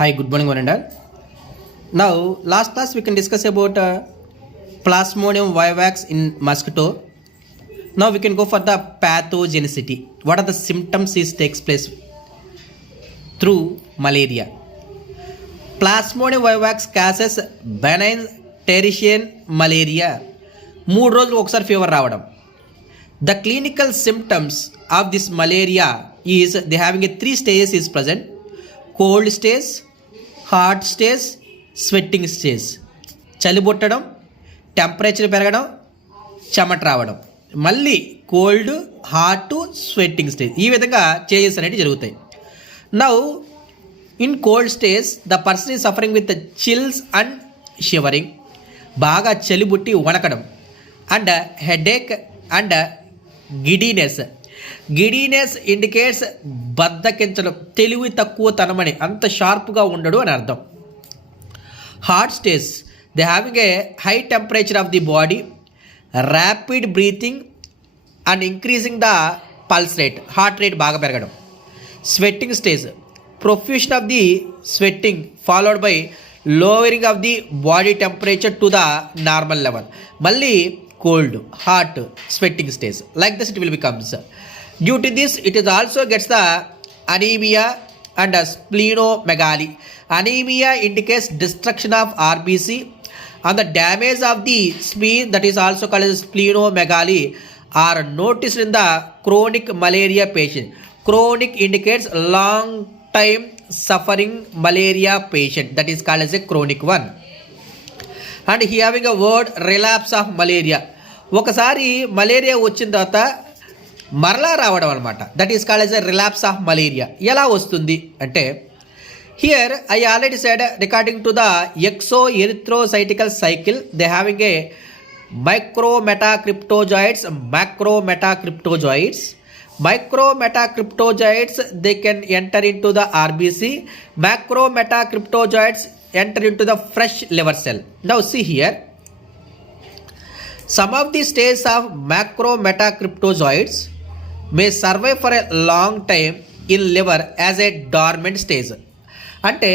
Hi, good morning, one and all. Now, last class we can discuss about Plasmodium vivax in mosquito. Now we can go for the pathogenicity. What are the symptoms is takes place through malaria? Plasmodium vivax causes benign tertian malaria. 3 రోజులు ఒకసారి fever రావడం. The clinical symptoms of this malaria is they having a 3 stages is present. Cold stage, hot stage, sweating stage. చలి పుట్టడం, temperature పెరగడం, చెమట రావడం, మళ్ళీ cold, hot, sweating stage. ఈ విధంగా చేంజెస్ అనేవి జరుగుతాయి. Now in cold stage the person is suffering with chills and shivering. బాగా చలి పుట్టి వణకడం. And headache and giddiness. Giddiness indicates బద్దకించడం, తెలివి తక్కువ తనమని, అంత షార్ప్గా ఉండడు అని అర్థం. Hot stage they having a high temperature of the body, rapid breathing and increasing the pulse rate, heart rate బాగా పెరగడం. Sweating stage profusion of the sweating followed by lowering of the body temperature to the normal level. మళ్ళీ cold, hot, sweating stage. Like this it will becomes. Due to this it is also gets the anemia and splenomegaly. Anemia indicates destruction of RBC and the damage of the spleen, that is also called as splenomegaly, are noticed in the chronic malaria patient. Chronic indicates long time suffering malaria patient, that is called as a chronic one. And he having a word relapse of malaria. ఒకసారి malaria వచ్చిన తర్వాత మరలా రావడం అనమాట. That is called as a relapse of malaria. ఎలా వస్తుంది అంటే here I already said according to the exo erythrocytical cycle they having a micrometacryptozoites, macrometacryptozoites. Micrometacryptozoites they can enter in to the RBC. Micrometacryptozoites enter into the fresh liver cell. Now see here, some of the stages of macrometacryptozoids may survive for a long time in liver as a dormant stage. అంటే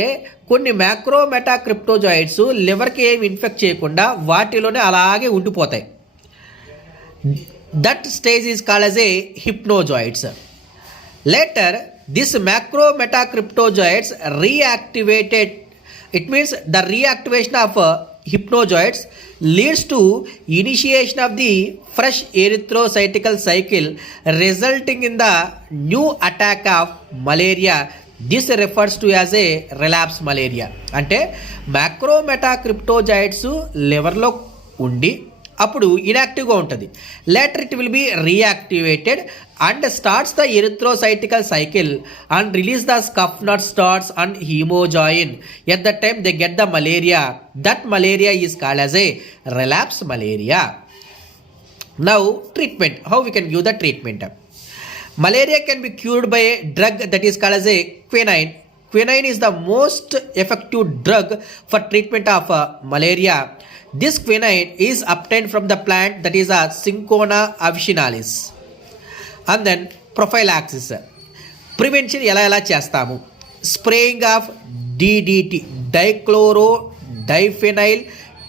కొన్ని మ్యాక్రోమెటాక్రిప్టోజాయిడ్స్ లివర్కి ఏమి infect చేయకుండా వాటిలోనే అలాగే ఉండిపోతాయి. That stage is called as a hypnozoites. Later this macrometacryptozoites reactivated. It means the reactivation of hypnozoids leads to initiation of the fresh erythrocytical cycle resulting in the new attack of malaria. This refers to as a relapse malaria. అంటే మ్యాక్రోమెటాక్రిప్టోజాయిడ్స్ లివర్లో ఉండి అప్పుడు ఇన్యాక్టివ్గా ఉంటుంది. Later it will be reactivated and starts the erythrocytical cycle and release the schizonts starts and haemozoin. At the time they get the malaria. That malaria is called as a relapse malaria. Now treatment, how we can give the treatment. Malaria can be cured by a drug that is called as a quinine. Quinine is the most effective drug for treatment of malaria. This quinine is obtained from the plant that is a Cinchona officinalis. And then prophylaxis. Prevention ఎలా చేస్తాము. Spraying of DDT, dichloro diphenyl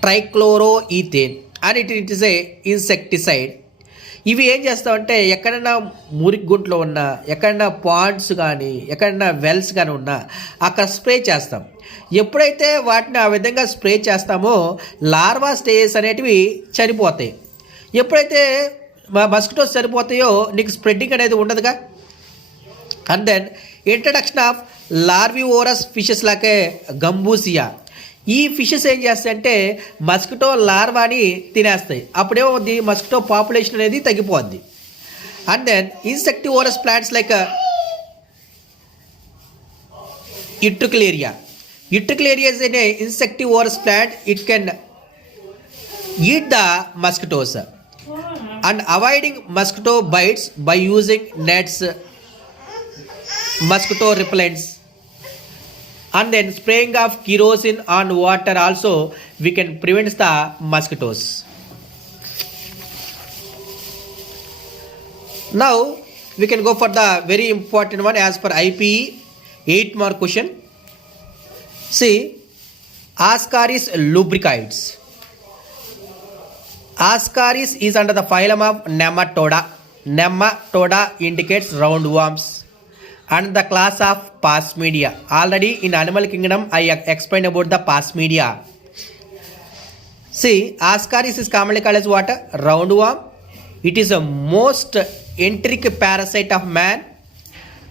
trichloroethane, and it is a insecticide. ఇవి ఏం చేస్తామంటే ఎక్కడైనా మురికి గుంట్లో ఉన్నా, ఎక్కడైనా Pond's కానీ, ఎక్కడైనా వెల్స్ కానీ ఉన్నా అక్కడ స్ప్రే చేస్తాం. ఎప్పుడైతే వాటిని ఆ విధంగా స్ప్రే చేస్తామో లార్వా స్టేజెస్ అనేటివి చనిపోతాయి. ఎప్పుడైతే మస్కిటోస్ చనిపోతాయో నీకు స్ప్రెడ్డింగ్ అనేది ఉండదుగా. And then introduction of larvivorous fishes లాగే గంబూసియా. ఈ ఫిషెస్ ఏం చేస్తాయంటే మస్కిటో లార్వాని తినేస్తాయి. అప్పుడేమో మస్కిటో పాపులేషన్ అనేది తగ్గిపోద్ది. And then insectivorous plants like utricularia. Utricularia is an insectivorous plant. It can eat the mosquitoes. And avoiding mosquito bites by using nets, mosquito repellents, and then spraying of kerosene on water also we can prevent the mosquitoes. Now we can go for the very important one as per IPE 8 mark question. See, Ascaris lubricates. Ascaris is under the phylum of Nematoda. Nematoda indicates roundworms. And the class of Phasmidia. Already in animal kingdom, I explained about the Phasmidia. See, Ascaris is commonly called as what? Roundworm. It is the most enteric parasite of man,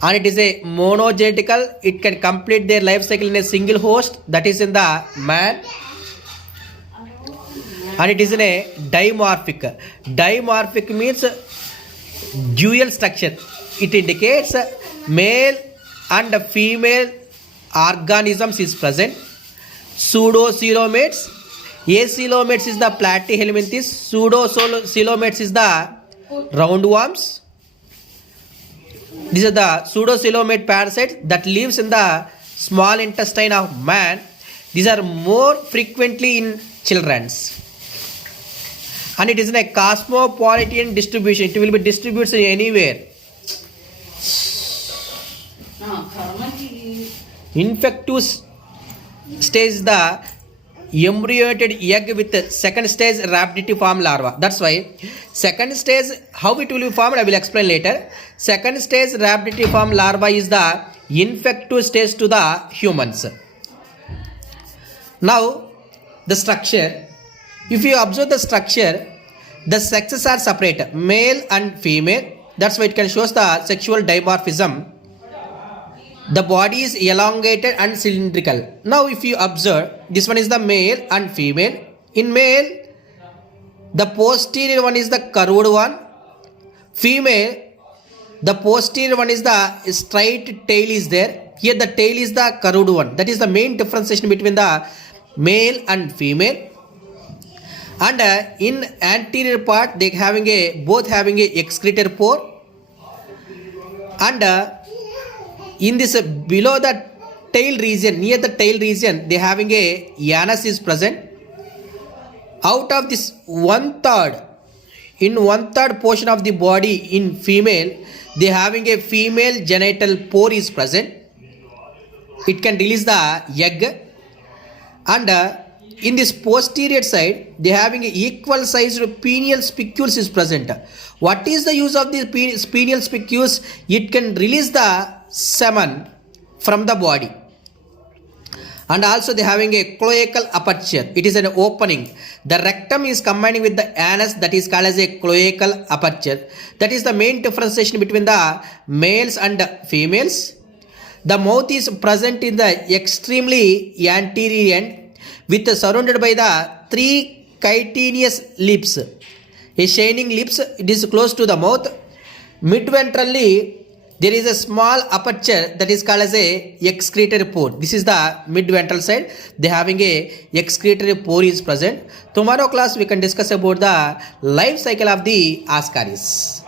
and it is a monogenital. It can complete their life cycle in a single host, that is in the man, and it is in a dimorphic. Dimorphic means dual structure. It indicates male and female organisms is present. Pseudocoelomates. Acoelomates is the platyhelminthes. Pseudocoelomates is the roundworms. These are the pseudocoelomate parasites that lives in the small intestine of man. These are more frequently in children's. And it is in a cosmopolitan distribution. It will be distributed anywhere. Infectus stage is the embryonated egg with second stage rhabditiform larva. That's why second stage, how it will be formed, I will explain later. Second stage rhabditiform larva is the infectus stage to the humans. Now the structure, if you observe the structure, the sexes are separate, male and female. That's why it can show the sexual dimorphism. The body is elongated and cylindrical. Now if you observe, this one is the male and female. In male, the posterior one is the curved one. Female, the posterior one is the straight tail is there. Here the tail is the curved one. That is the main differentiation between the male and female. And in anterior part, they both having a excretor pore. And in this below the tail region, near the tail region, they having a anus is present. Out of this 1/3, in 1/3 portion of the body in female, they having a female genital pore is present. It can release the egg. And in this posterior side, they having a equal sized pineal spicules is present. What is the use of the pineal spicules? It can release the semen from the body. And also they having a cloacal aperture. It is an opening. The rectum is combining with the anus, that is called as a cloacal aperture. That is the main differentiation between the males and females. The mouth is present in the extremely anterior end with surrounded by the 3 chitinous lips. A shining lips, it is close to the mouth. Mid-ventrally, there is a small aperture that is called as a excretory pore. This is the mid-ventral side. They having a excretory pore is present. Tomorrow class we can discuss about the life cycle of the Ascaris.